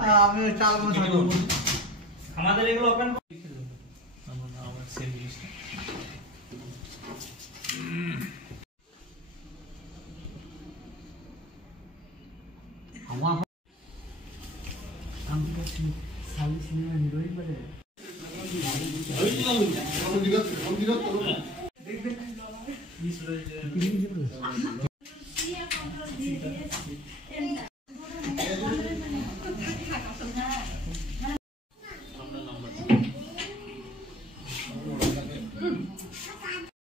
আমি চাল আমাদের এগুলো ওপেন আমার সেম জিনিসটা আমার আমি কাছে সার্ভিস নিয়ে নিরই বলে দেখবেন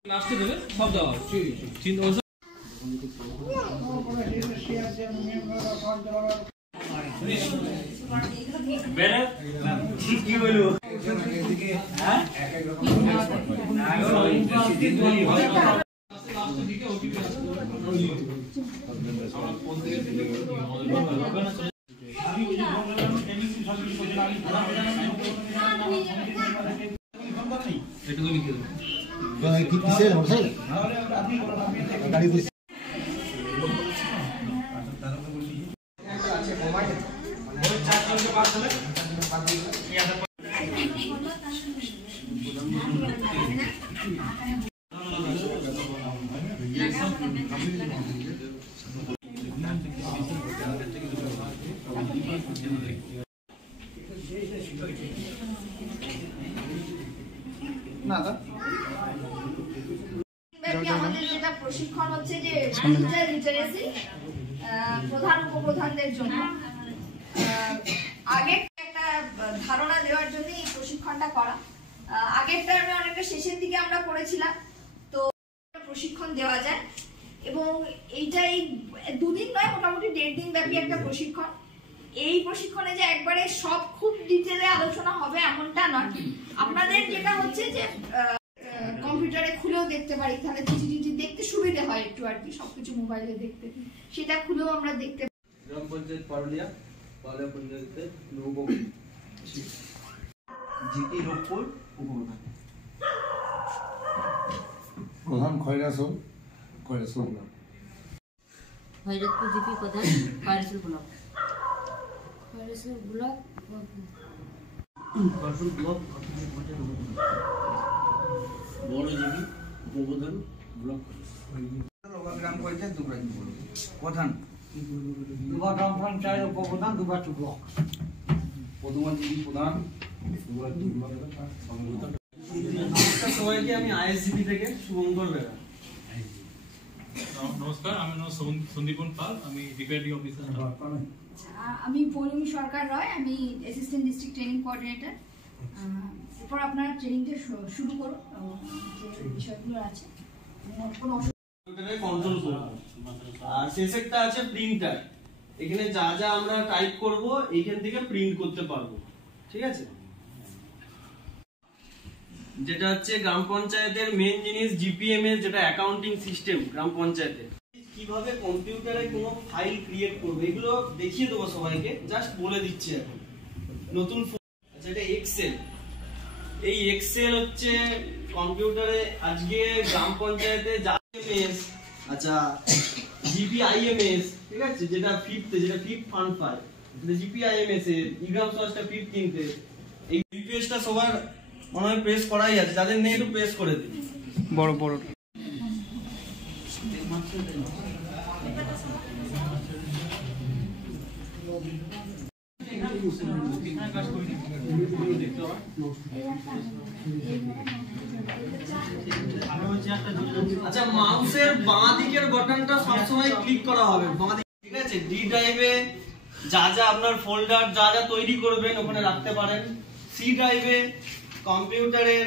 লাস্টে দেবে সব দাও চিন্তা বেরে কি বলবো হ্যাঁ লাস্টের দিকে ওটিপি আসবে আমরা ফোন থেকে আমি ওই যে বললাম এমসি সবই করে আমি এটা তো লিখে দেব কি কিসের মোটরসাইকেল গাড়ি বুঝ আমাদের যেটা প্রশিক্ষণ হচ্ছে যে ডিজিটাল লিটারেসি প্রধান উপপ্রধানদের জন্য আগে একটা ধারণা দেওয়ার জন্য এই প্রশিক্ষণটা করা আগের টার্মে অনেকটা শেষের দিকে আমরা করেছিলাম তো প্রশিক্ষণ দেওয়া যায় এবং এইটাই দুদিন নয় মোটামুটি 1.5 দিন ব্যাপী একটা প্রশিক্ষণ এই প্রশিক্ষণে যে একবারে সব খুব ডিটেলে আলোচনা হবে এমনটা নয় আপনাদের যেটা হচ্ছে যে কম্পিউটারে খুলেও দেখতে পারি তাহলে চিঠি দেখতে সুবিধা হয় একটু আর কি সবকিছু মোবাইলে দেখতে সেটা খুলেও আমরা দেখতে গ্রাম পঞ্চায়েত পারুলিয়া পারুলিয়া পঞ্চায়েতের নৌবো জিটি রূপপুর উপপ্রধান প্রধান খয়রাসোল ব্লক খয়রাতপুর জিপি প্রধান খয়রাসোল ব্লক বড় জিপি উপপ্রধান ব্লক গ্রাম পঞ্চায়েত দুবার প্রধান দুবার গ্রাম পঞ্চায়েত উপপ্রধান দুবার ব্লক প্রধান জিপি প্রধান সবাইকে আমি আইএসজিপি থেকে শুভঙ্কর বেরা নমস্কার আমি সন্দীপন পাল আমি রিপেয়ারিং অফিসার আমি পৌলমী সরকার রয় আমি অ্যাসিস্ট্যান্ট ডিস্ট্রিক্ট ট্রেনিং কোঅর্ডিনেটর এরপর আপনারা ট্রেনিংটা শুরু করুন যে বিষয়গুলো আছে কম্পিউটারে কন্ট্রোল করব আর শেষেরটা আছে প্রিন্টার এখানে যা যা আমরা টাইপ করব এইখান থেকে প্রিন্ট করতে পারবো ঠিক আছে যেটা হচ্ছে গ্রাম পঞ্চায়েতের মেইন জিনিস জিপিএমএস যেটা অ্যাকাউন্টিং সিস্টেম গ্রাম পঞ্চায়েতের কিভাবে কম্পিউটারে কোনো ফাইল ক্রিয়েট করবে এগুলো দেখিয়ে দেবো সবাইকে জাস্ট বলে দিচ্ছি এখন নতুন আচ্ছা এটা এক্সেল এই এক্সেল হচ্ছে কম্পিউটারে আজকে গ্রাম পঞ্চায়েতে জাএমএস আচ্ছা জিপিআইএমএস ঠিক আছে যেটা ফিফথ ফান্ড পায় এটা জিপিআইএমএস এর ইগ্রাম সোর্সটা 15 তে এই বিপিএসটা সবার মনে হয় প্রেস করাই আছে যাদের নেই একটু প্রেস করে দিন বড় বড় আচ্ছা মাউসের বাঁ দিকের বাটনটা সবসময় ক্লিক করা হবে বাঁ দিকে ঠিক আছে ডি ড্রাইভে যা যা আপনার ফোল্ডার যা যা তৈরি করবেন ওখানে রাখতে পারেন সি ড্রাইভে কম্পিউটারের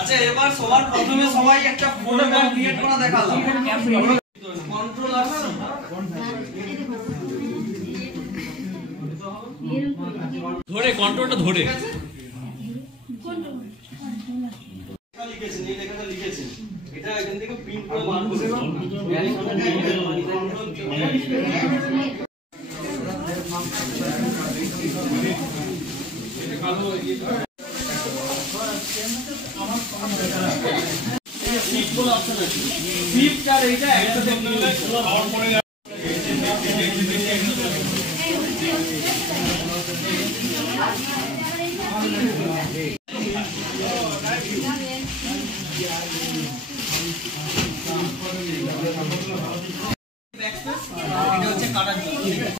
আচ্ছা এবার সবার প্রথমে সবাই একটা ফোল্ডার ক্রিয়েট করা দেখালাম কন্ট্রোল আর ধরে কন্ট্রোলটা ধরে লিখেছেন এই লেখাটা লিখেছেন এটা এখান থেকে প্রিন্ট করে বার করবেন সিট বলে অপশন আছে ফিফথ আর এইটা একসাথে এটা হচ্ছে কাটার জন্য, ঠিক আছে?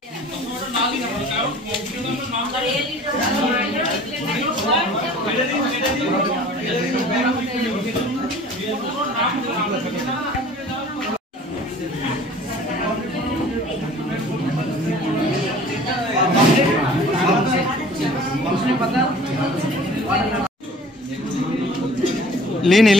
লিনি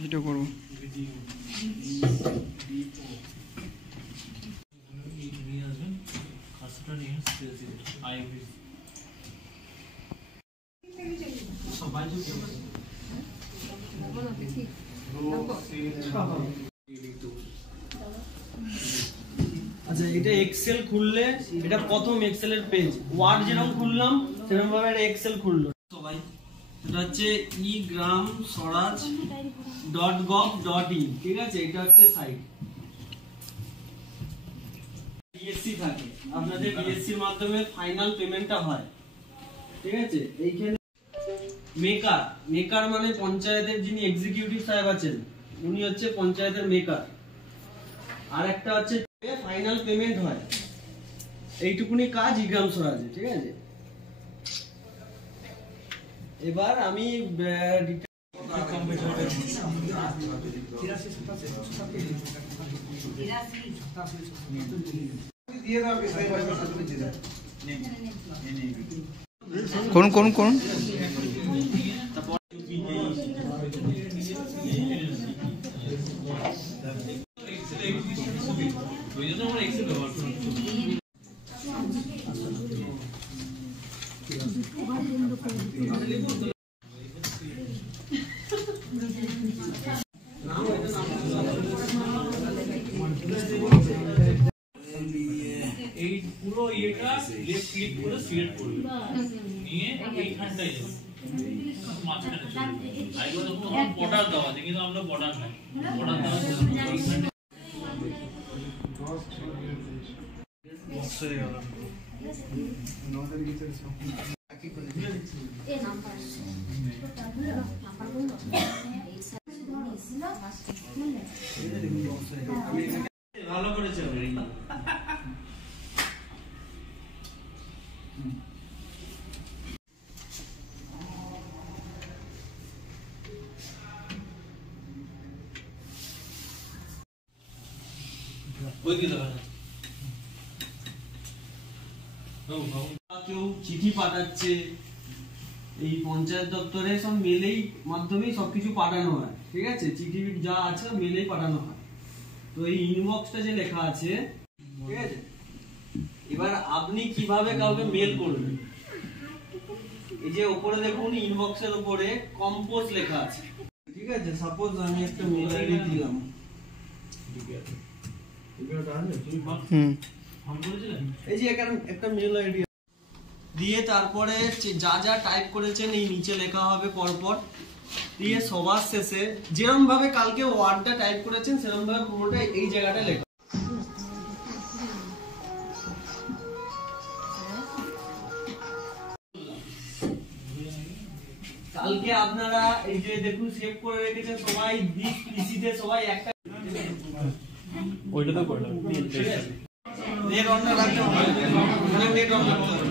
ভিডিও করবো। আচ্ছা, এটা এক্সেল খুললে এটা প্রথম এক্সেলের পেজ, ওয়ার্ড যেরকম খুললাম সেরকম ভাবে এটা এক্সেল খুললো সবাই। এটা হচ্ছে egramswaraj.gov.in, ঠিক আছে? এটা হচ্ছে সাইট। বিএসসি থাকে, আপনাদের বিএসসির মাধ্যমে ফাইনাল পেমেন্টটা হয়, ঠিক আছে? এইখানে মেকার মানে পঞ্চায়েতের যিনি এক্সিকিউটিভ সাহেব আছেন উনি হচ্ছে পঞ্চায়েতের মেকার। আর একটা হচ্ছে ফাইনাল পেমেন্ট হয়, এইটুকুনি কাজ ইগ্রাম স্বরাজে, ঠিক আছে? এবার আমি কোন এই পুরো এটা লেফট ক্লিক করে সিলেক্ট করবে, নিয়ে এইখানটায় যাবে, মাঝখানে চলে যাবে। আইগো দেখো বর্ডার দেওয়া আছে, কিন্তু আমরা বর্ডার নাই, বর্ডার দেওয়া আছে এইখানটা। ভালো করেছে। কেউ চিঠি পাঠাচ্ছে, এই পঞ্চায়েত দপ্তরে সব মেলেই মাধ্যমেই সবকিছু পাঠানো হয়, ঠিক আছে? চিঠি যা আছে মেলেই পাঠানো হয়। তো এই ইনবক্সটা যে লেখা আছে, ঠিক আছে? এবার আপনি কিভাবে কাউকে মেল করবেন, এই যে উপরে দেখুন ইনবক্সের উপরে কম্পোজ লেখা আছে, ঠিক আছে? সাপোজ আমি একটা মেল আইডি দিলাম, এই যে এখানে একটা মেল আইডি দিয়ে তারপরে যা যা টাইপ করেছেন এই নিচে লেখা হবে পরপর, দিয়ে সবার শেষে যেরকম ভাবে কালকে ওয়ার্ডটা টাইপ করেছেন সেরকম ভাবে পুরোটা এই জায়গাটা লেখা। কালকে আপনারা এই যে দেখুন সেভ করে রেখেছেন সবাই, দিক পিসিতে সবাই একটা ওইটা তো করলাম, নেট অন রাখতে হবে, মানে নেট অন রাখতে হবে।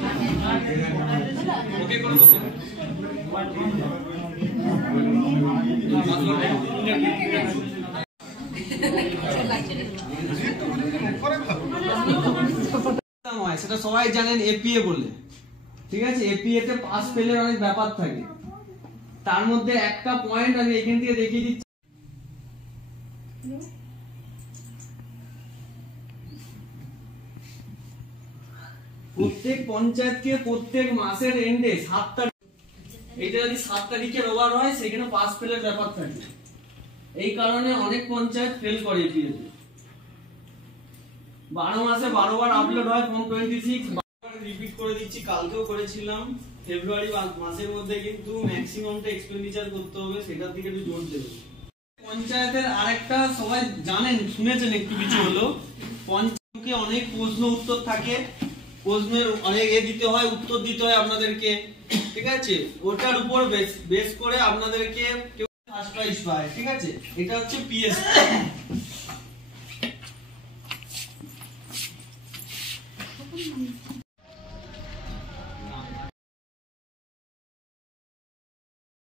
ওকে করব সেটা সবাই জানেন এপিএ বলে, ঠিক আছে? এপিএ তে পাস ফেলের অনেক ব্যাপার থাকে, তার মধ্যে একটা পয়েন্ট আমি এখান থেকে দেখিয়ে দিচ্ছি। প্রত্যেক পঞ্চায়েতকে প্রত্যেক মাসের এন্ডে 7 তারিখ, এটা যদি 7 তারিখের ওভার হয় সেখানে পাস ফেলের ব্যাপার থাকে, এই কারণে অনেক পঞ্চায়েত ফেল করে এপিএতে। 12 মাসে 12 বার আপলোড হয় ফর্ম 26। রিপিট করে দিচ্ছি, কালকেও করেছিলাম। ফেব্রুয়ারি মাসের মধ্যে কিন্তু ম্যাক্সিমামটা এক্সপেন্ডিচার করতে হবে, সেটার দিকে একটু জোর দেবেন। পঞ্চায়েতের আরেকটা সবাই জানেন, শুনেছেন একটু কিছু হলো, পঞ্চায়েতকে অনেক প্রশ্ন উত্তর থাকে, প্রশ্নের অনেক দিতে হয়, উত্তর দিতে হয় আপনাদেরকে, ঠিক আছে? ওটার উপর বেস করে আপনাদেরকে কেউ ফার্স্ট প্রাইজ পায়, ঠিক আছে? এটা হচ্ছে পিএস।